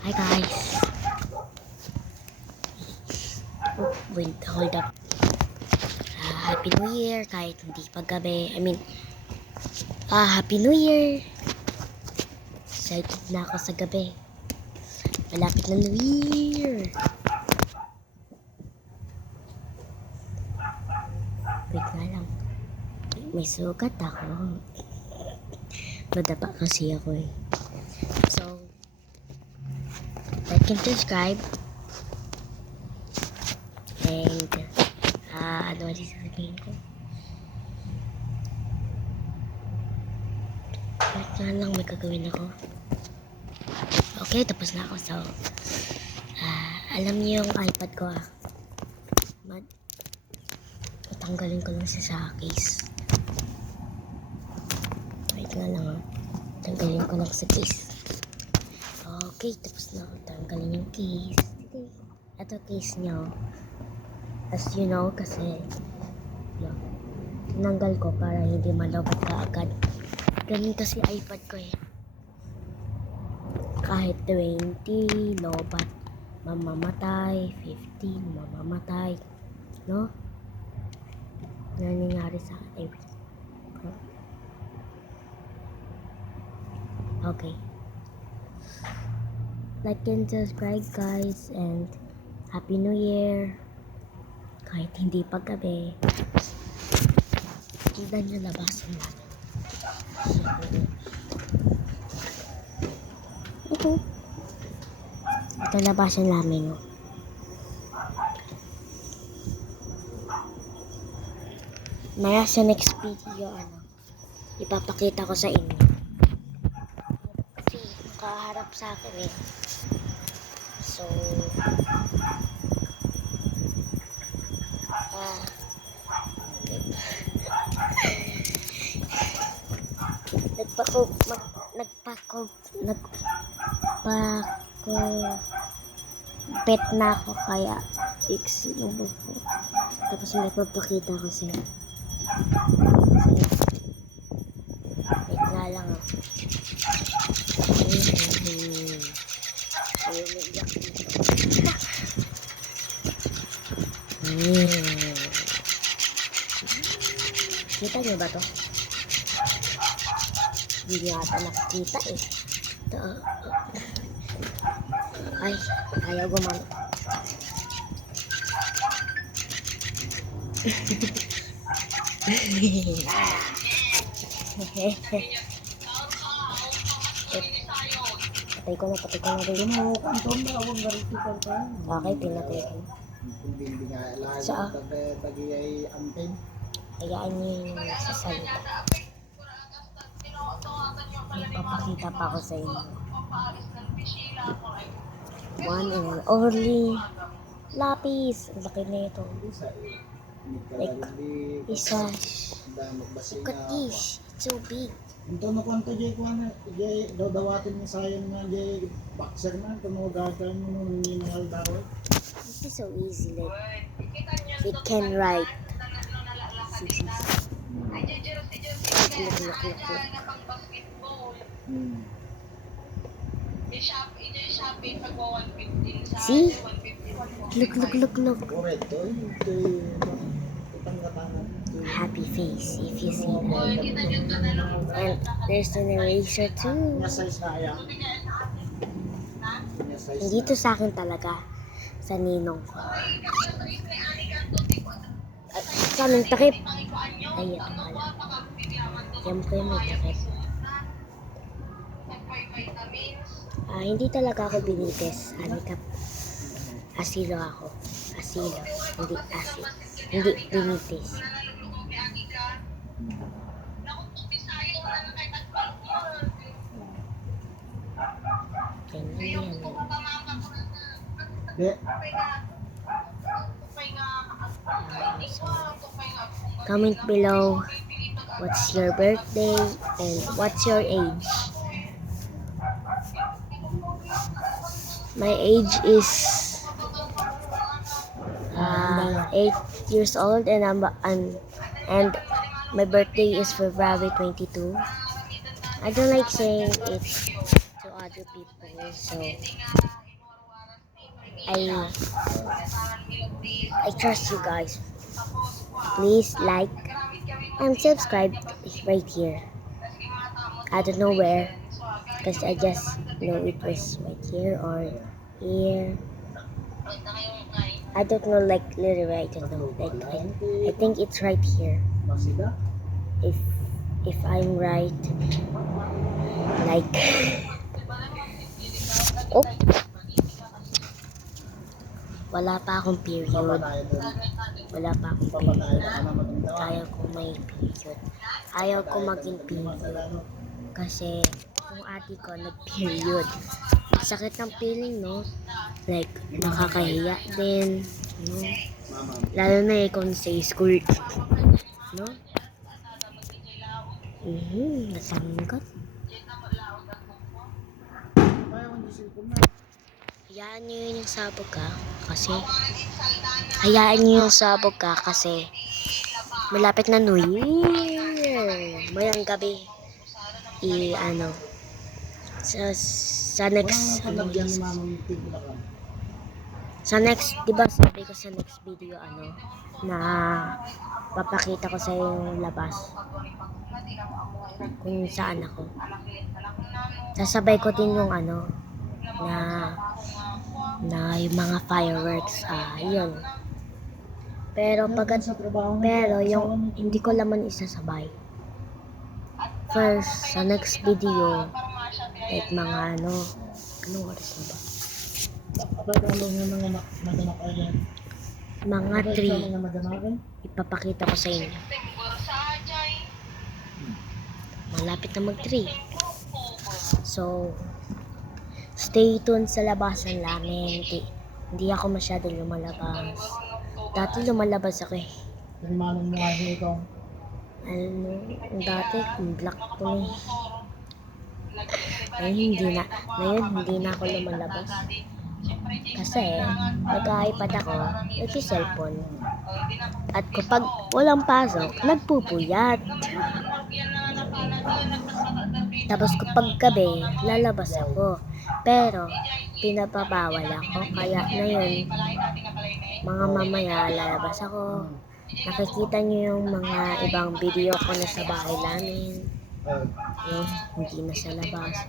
Hi guys. Oh, wait, hold up. Happy New Year kahit hindi pa gabi. Happy New Year. Excited na ako sa gabi. Malapit na New Year. Wait nga lang. May sugat ako. Madapa kasi ako eh. So, like and subscribe. And, ano ulit sasabihin ko? Wait nga lang, may gagawin ako. Okay, tapos na ako. So, alam niyo yung iPad ko Tanggalin ko lang siya sa case. Wait nga lang Tanggalin ko lang sa case. Okay, tapos na ako tanggalin yung case. Ito case niya. As you know, kasi tinanggal ko para hindi malobat ka agad. Ganun kasi iPad ko eh. Kahit 20, lobat, mamamatay, 15, mamamatay. No? Nangyayari sa akin. Okay. Like and subscribe guys, and Happy New Year. Kahit hindi pa gabi. Tignan nyo labasan natin. Ito labasan namin. Maya sa next video, ipapakita ko sa inyo. Kasi nakaharap sa akin eh. So, nagpakupit na ako kaya iksinubo ko. Tapos may papakita ko sa'yo. Wait nga lang Ayaw mo iyak dito. Kita niyo ba to? Hindi niya ata nakikita eh. Ito, ay, ayaw gumano. Patay ko na rin. Okay, pinatay ko. Sa hayaan niyo yung sasalita. May papakita pa ako sa inyo. One and only lapis. Ang laki na ito. Like, isa. Look at this. It's so big. Ito na kwento jay ko na jay dawatin mo sayang na jay boxer na tumugagan mo nung minahal daw. This is so easy. Like, it can write. See? Look. Happy face if you see that. And there's an eraser too. Hindi to sa akin talaga. Sa ninong ko. At sa aming takip. Ay, ito pala. Yan ko yung may takip. Hindi talaga ako binites. Asilo ako. Asilo. Hindi asil. Hindi binites. Ganyan. Comment below what's your birthday and what's your age. My age is 8 years old and my birthday is February 22. I don't like saying it to others you people. So I trust you guys. Please like and subscribe right here. I don't know where, because I just know it was right here or here. I don't know, like literally I don't know. Like I think it's right here. Masida? If I'm right, like oh, wala pa akong period. Papatayo doon. Wala pa akong Papatayo period. ka na magdawa. Ayaw ko may period. Ayaw ko maging period. Kasi yung ate ko nag-period. Sakit ng feeling, no? Like, nakakahiya din. No? Mama. Lalo na kung sa school. No? Nasanggat. Kaya kung di cellphone na. Hayaan nyo yun yung sabog ka. Kasi, hayaan nyo yung sabog ka kasi malapit na New Year. Mayang gabi. Sa next, Walang palagyan ni mama yung tigla ka. sa next, di ba sabi ko sa next video, na papakita ko sa yung labas. Kung saan ako. Sasabay ko din yung na yung mga fireworks, yun. Pero yung hindi ko naman isasabay. First, sa next video, like mga anong oras na ba? Kapag ano yung mga naganak ay yan? Mga Kapag 3, sa mga naganakin? ipapakita ko sa inyo. Malapit na mag 3. So, stay tuned sa labasan namin. Hindi ako masyado lumalabas. Dati lumalabas ako eh. Yung manong mo ay ikaw. Dati, black to me. Ngayon, hindi na ako lumalabas. Kasi, nag-iPad ako, nag-cellphone. At kapag walang pasok, nagpupuyat. Tapos kapag gabi, lalabas ako. Pero, pinapabawal ako. Kaya ngayon, mga mamaya, lalabas ako. Nakikita niyo yung mga ibang video ko na sa bahay namin. Hindi na sa labas.